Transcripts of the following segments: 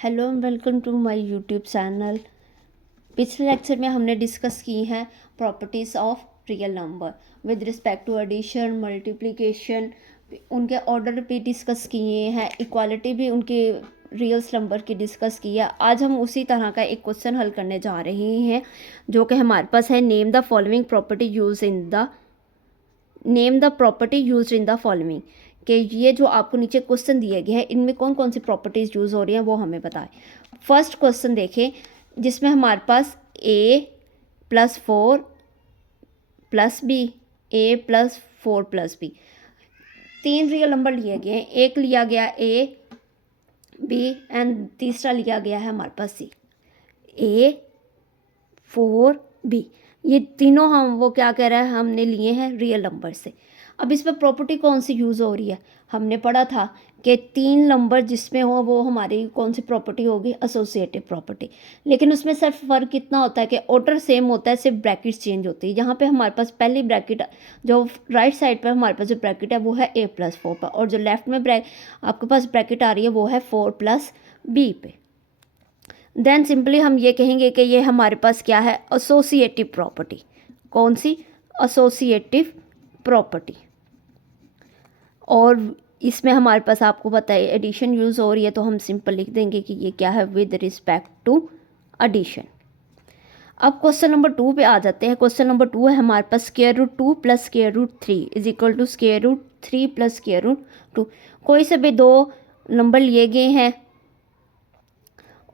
Hello and welcome to my YouTube channel. पिछले lecture में हमने डिस्कस की हैं properties of real number with respect to addition, multiplication, उनके ऑर्डर पे डिस्कस किए हैं, इक्वालिटी भी उनके रियल्स नंबर की डिस्कस की है। आज हम उसी तरह का एक क्वेश्चन हल करने जा रहे हैं जो कि हमारे पास है। Name the following property use in the following, कि ये जो आपको नीचे क्वेश्चन दिए गए हैं इनमें कौन कौन सी प्रॉपर्टीज़ यूज़ हो रही हैं वो हमें बताएं। फर्स्ट क्वेश्चन देखें जिसमें हमारे पास a+4+b, a+4+b, तीन रियल नंबर लिए गए हैं। एक लिया गया a, b एंड तीसरा लिया गया है हमारे पास c। a4b, ये तीनों हम वो क्या कह रहा है, हमने लिए हैं रियल नंबर से। अब इसमें प्रॉपर्टी कौन सी यूज़ हो रही है, हमने पढ़ा था कि तीन नंबर जिसमें हो वो हमारी कौन सी प्रॉपर्टी होगी, एसोसिएटिव प्रॉपर्टी। लेकिन उसमें सिर्फ फ़र्क कितना होता है कि ऑर्डर सेम होता है, सिर्फ ब्रैकेट्स चेंज होती है। यहाँ पे हमारे पास पहली ब्रैकेट जो राइट साइड पर हमारे पास जो ब्रैकेट है वो है a+4 पर, और जो लेफ्ट में आपके पास ब्रैकेट आ रही है वो है 4+b पे। देन सिंपली हम ये कहेंगे कि ये हमारे पास क्या है, एसोसिएटिव प्रॉपर्टी। कौन सी, एसोसिएटिव प्रॉपर्टी। और इसमें हमारे पास आपको पता है एडिशन यूज़ हो रही है, तो हम सिंपल लिख देंगे कि ये क्या है, विद रिस्पेक्ट टू एडिशन। अब क्वेश्चन नंबर 2 पे आ जाते हैं। क्वेश्चन नंबर 2 है हमारे पास √2 + √3 = √3 + √2। कोई से भी दो नंबर लिए गए हैं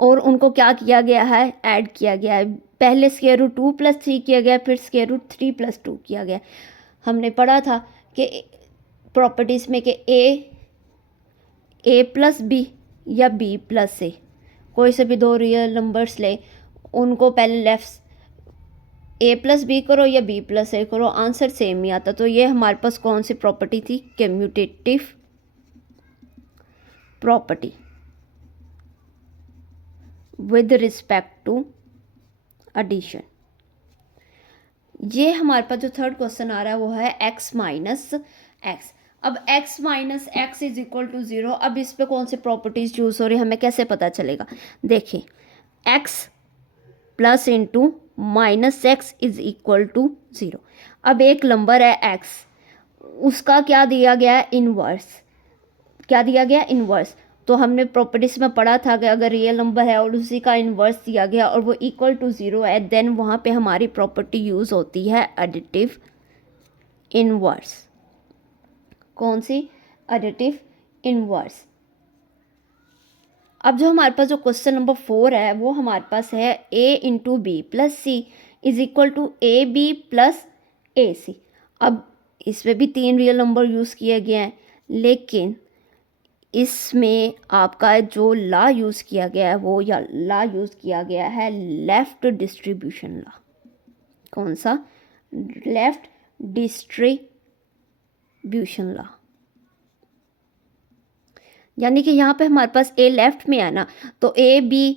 और उनको क्या किया गया है, ऐड किया गया है। पहले √2 + 3 किया गया, फिर √3 + 2 किया गया। हमने पढ़ा था कि प्रॉपर्टीज़ में कि a+b या b+a, कोई से भी दो रियल नंबर्स ले, उनको पहले लेफ्ट a+b करो या b+a करो, आंसर सेम ही आता। तो ये हमारे पास कौन सी प्रॉपर्टी थी, commutative property with respect to addition. ये हमारे पास जो थर्ड क्वेश्चन आ रहा है वो है x - x। अब x - x = 0। अब इस पे कौन सी प्रॉपर्टीज यूज हो रही है हमें कैसे पता चलेगा, देखिए x + (-x) = 0। अब एक नंबर है x, उसका क्या दिया गया है, इनवर्स। क्या दिया गया, इनवर्स। तो हमने प्रॉपर्टीज में पढ़ा था कि अगर रियल नंबर है और उसी का इनवर्स दिया गया और वो = 0 है, देन वहाँ पे हमारी प्रॉपर्टी यूज़ होती है एडिटिव इनवर्स। कौन सी, एडिटिव इनवर्स। अब जो हमारे पास जो क्वेश्चन नंबर 4 है वो हमारे पास है a × b + c = ab + ac। अब इसमें भी तीन रियल नंबर यूज़ किए गए हैं, लेकिन इसमें आपका जो लॉ यूज़ किया गया है वो लॉ यूज़ किया गया है लेफ़्ट डिस्ट्रीब्यूशन लॉ। कौन सा, लेफ़्ट डिस्ट्रीब्यूशन लॉ। यानी कि यहाँ पे हमारे पास a लेफ्ट में है ना, तो ab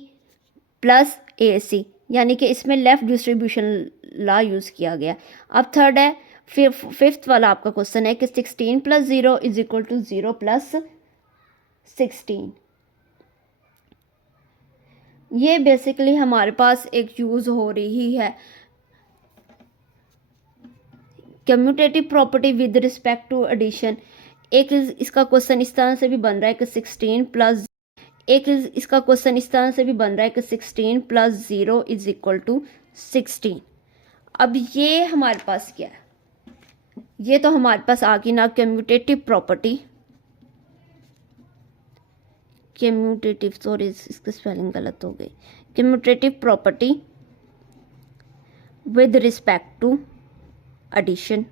+ ac, यानी कि इसमें लेफ़्ट डिस्ट्रीब्यूशन लॉ यूज़ किया गया। अब थर्ड है, फिफ्थ वाला आपका क्वेश्चन है कि 16 + 0 = 0 + 16। ये बेसिकली हमारे पास एक यूज़ हो रही है commutative property with respect to addition. एक इसका क्वेश्चन इस तरह से भी बन रहा है कि 16 + एक इसका क्वेश्चन इस तरह से भी बन रहा है कि 16 + 0 = 16। अब ये हमारे पास क्या है, ये तो हमारे पास आ गई ना कम्यूटेटिव प्रॉपर्टी, कम्यूटेटिव, सॉरी इसकी स्पेलिंग गलत हो गई, commutative property with respect to addition.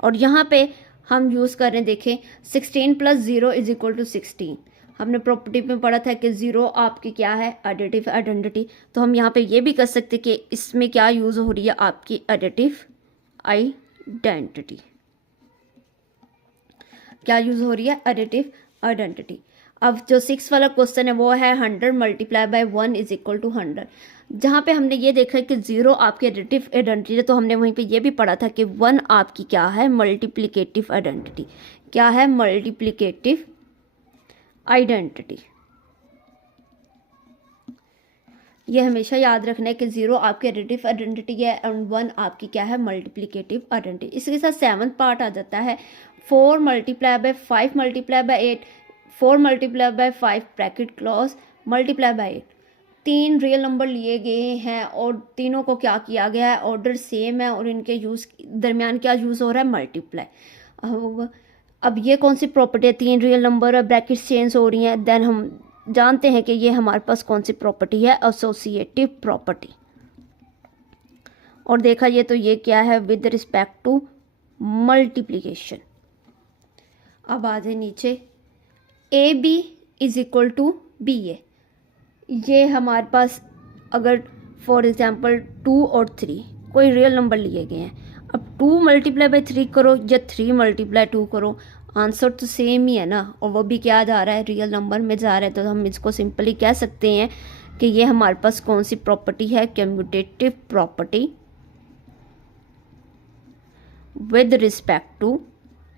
और यहाँ पे हम यूज़ करें, देखें 16 + 0 = 16। हमने प्रॉपर्टी में पढ़ा था कि 0 आपकी क्या है, एडिटिव आइडेंटिटी। तो हम यहाँ पे ये भी कर सकते कि इसमें क्या यूज़ हो रही है, आपकी एडिटिव आइडेंटिटी। क्या यूज़ हो रही है, एडिटिव आइडेंटिटी। अब जो 6 वाला क्वेश्चन है वो है 100 × 1 = 100। जहाँ पे हमने ये देखा है कि 0 आपकी एडिटिव आइडेंटिटी है, तो हमने वहीं पे ये भी पढ़ा था कि 1 आपकी क्या है, मल्टीप्लिकेटिव आइडेंटिटी। क्या है, मल्टीप्लिकेटिव आइडेंटिटी। ये हमेशा याद रखना है कि 0 आपकी एडिटिव आइडेंटिटी है एंड 1 आपकी क्या है, मल्टीप्लिकेटिव आइडेंटिटी। इसके साथ 7th पार्ट आ जाता है 4 multiply by 5 multiply by 8, 4 multiply by 5 bracket close multiply by 8। 3 real number लिए गए हैं और तीनों को क्या किया गया है, ऑर्डर सेम है और इनके यूज़ दरमियान क्या यूज़ हो रहा है, मल्टीप्लाई। अब ये कौन सी प्रॉपर्टी है, 3 रियल नंबर और ब्रैकेट्स चेंज हो रही हैं, देन हम जानते हैं कि ये हमारे पास कौन सी प्रॉपर्टी है, एसोसिएटिव प्रॉपर्टी। और देखा ये तो ये क्या है, विद रिस्पेक्ट टू मल्टीप्लिकेशन। अब आ जाए नीचे, A B is equal to B A. ये हमारे पास अगर फॉर एग्जांपल 2 और 3 कोई रियल नंबर लिए गए हैं, अब 2 मल्टीप्लाई बाई 3 करो या 3 मल्टीप्लाई 2 करो, आंसर तो सेम ही है ना, और वो भी क्या जा रहा है, रियल नंबर में जा रहा है। तो हम इसको सिंपली कह सकते हैं कि ये हमारे पास कौन सी प्रॉपर्टी है, commutative property with respect to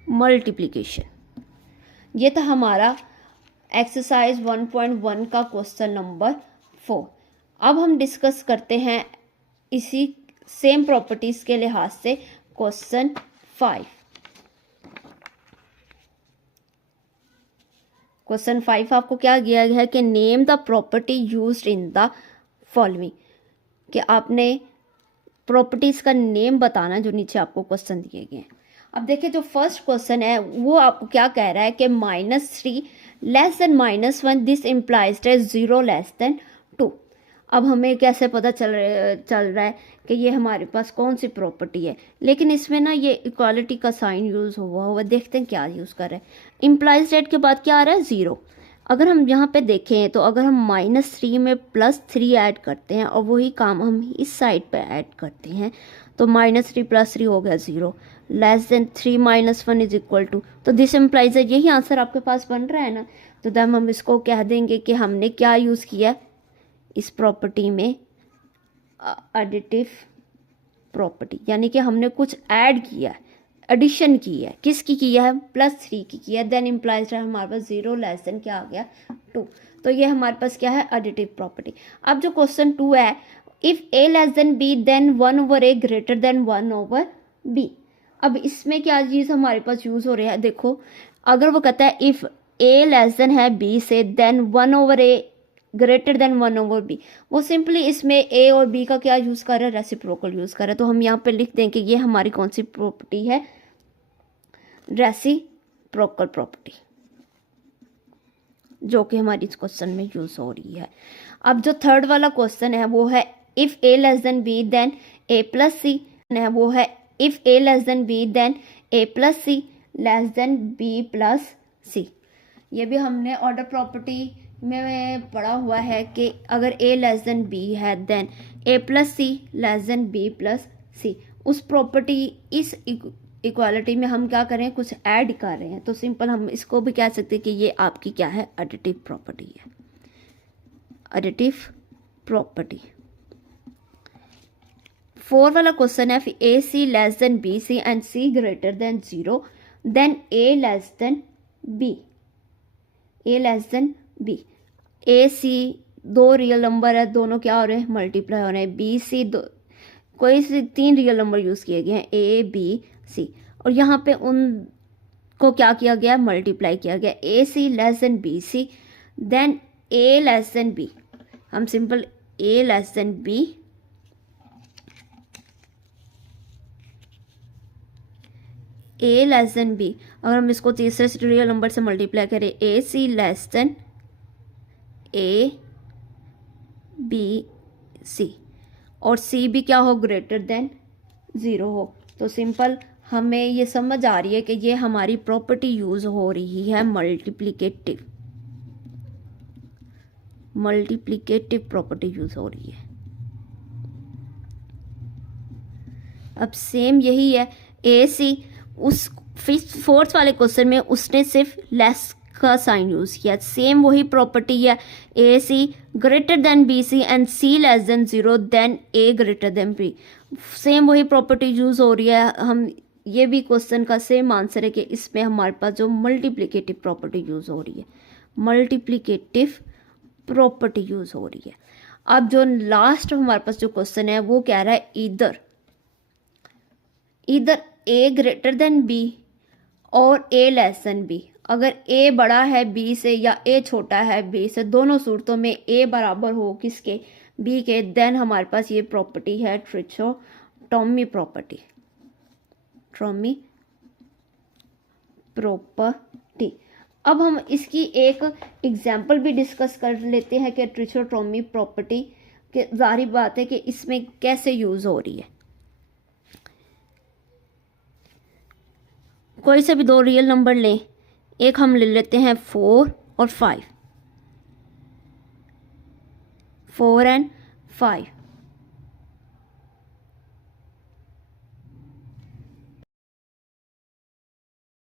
multiplication. ये था हमारा एक्सरसाइज 1.1 का क्वेश्चन नंबर 4। अब हम डिस्कस करते हैं इसी सेम प्रॉपर्टीज के लिहाज से क्वेश्चन 5। क्वेश्चन 5 आपको क्या दिया गया है कि name the property used in the following, कि आपने प्रॉपर्टीज का नेम बताना जो नीचे आपको क्वेश्चन दिए गए हैं। अब देखिए जो फर्स्ट क्वेश्चन है वो आपको क्या कह रहा है कि -3 less than -1, this implies that 0 less then 2। अब हमें कैसे पता चल रहा है कि ये हमारे पास कौन सी प्रॉपर्टी है, लेकिन इसमें ना ये इक्वालिटी का साइन यूज़ हुआ देखते हैं क्या यूज़ कर रहे हैं। इम्प्लाइज डेट के बाद क्या आ रहा है, 0। अगर हम यहाँ पे देखें तो अगर हम -3 में +3 ऐड करते हैं और वही काम हम इस साइड पे ऐड करते हैं तो -3 + 3 हो गया 0, less than 3 - 1 is equal to, तो दिस इम्प्लाइज है, यही आंसर आपके पास बन रहा है ना। तो तब हम इसको कह देंगे कि हमने क्या यूज़ किया इस प्रॉपर्टी में, एडिटिव प्रॉपर्टी, यानी कि हमने कुछ ऐड किया है, एडिशन की है, किसकी किया है, +3 की किया है, देन इम्प्लाइज है हमारे पास 0 लेस देन क्या आ गया 2। तो ये हमारे पास क्या है, एडिटिव प्रॉपर्टी। अब जो क्वेश्चन 2 है, if a less than b then 1/a greater than 1/b। अब इसमें क्या चीज़ हमारे पास यूज़ हो रहा है, देखो अगर वो कहता है इफ़ a लेस देन है b से then 1/a greater than 1/b, वो सिंपली इसमें a और b का क्या यूज़ कर रहा है, रेसिप्रोकल यूज़ कर रहा है। तो हम यहाँ पे लिख दें कि ये हमारी कौन सी प्रॉपर्टी है, रेसिप्रोकल प्रॉपर्टी, जो कि हमारी इस क्वेश्चन में यूज़ हो रही है। अब जो थर्ड वाला क्वेश्चन है वो है if a less than b then a + c है, वो है if a less than b then a + c less than b + c। ये भी हमने ऑर्डर प्रॉपर्टी में पढ़ा हुआ है कि अगर a लेस देन b है then a + c less than b + c। उस प्रॉपर्टी इस इक्वालिटी में हम क्या करें, कुछ ऐड कर रहे हैं, तो सिंपल हम इसको भी कह सकते हैं कि ये आपकी क्या है, एडिटिव प्रॉपर्टी है, एडिटिव प्रॉपर्टी। 4 वाला क्वेश्चन है, A C less than B C and C greater than 0 then A less than B, A less than B. A C 2 real number है, दोनों क्या हो रहे हैं, मल्टीप्लाई हो रहे हैं। बी सी कोई से 3 रियल नंबर यूज़ किए गए हैं, ए बी सी, और यहाँ पे उनको क्या किया गया, मल्टीप्लाई किया गया। A C less than B C then A less than B, हम simple A less than B, A less than B, अगर हम इसको तीसरे रियल नंबर से मल्टीप्लाई करें, A C less than A B C, और सी भी क्या हो, ग्रेटर देन 0 हो। तो सिंपल हमें ये समझ आ रही है कि ये हमारी प्रॉपर्टी यूज़ हो रही है मल्टीप्लिकेटिव, मल्टीप्लिकेटिव प्रॉपर्टी यूज़ हो रही है। अब सेम यही है, ए सी उस 4th वाले क्वेश्चन में उसने सिर्फ लेस का साइन यूज़ किया, सेम वही प्रॉपर्टी है, A C greater than B C and C less than 0 then A greater than B, same वही प्रॉपर्टी यूज़ हो रही है। हम ये भी क्वेश्चन का सेम आंसर है कि इसमें हमारे पास जो मल्टीप्लिकेटिव प्रॉपर्टी यूज़ हो रही है, मल्टीप्लिकेटिव प्रॉपर्टी यूज़ हो रही है। अब जो लास्ट हमारे पास जो क्वेश्चन है वो कह रहा है इधर ए ग्रेटर देन बी और ए लेस देन बी। अगर ए बड़ा है बी से या ए छोटा है बी से, दोनों सूरतों में ए बराबर हो किसके, बी के, देन हमारे पास ये प्रॉपर्टी है ट्रिचोटोमी प्रॉपर्टी, ट्रोमी प्रॉपर्टी। अब हम इसकी एक एग्जाम्पल भी डिस्कस कर लेते हैं कि ट्रिचोटोमी प्रॉपर्टी के, जाहिर बात है कि इसमें कैसे यूज़ हो रही है। कोई से भी दो रियल नंबर लें, एक हम ले लेते हैं 4 और 5, 4 and 5।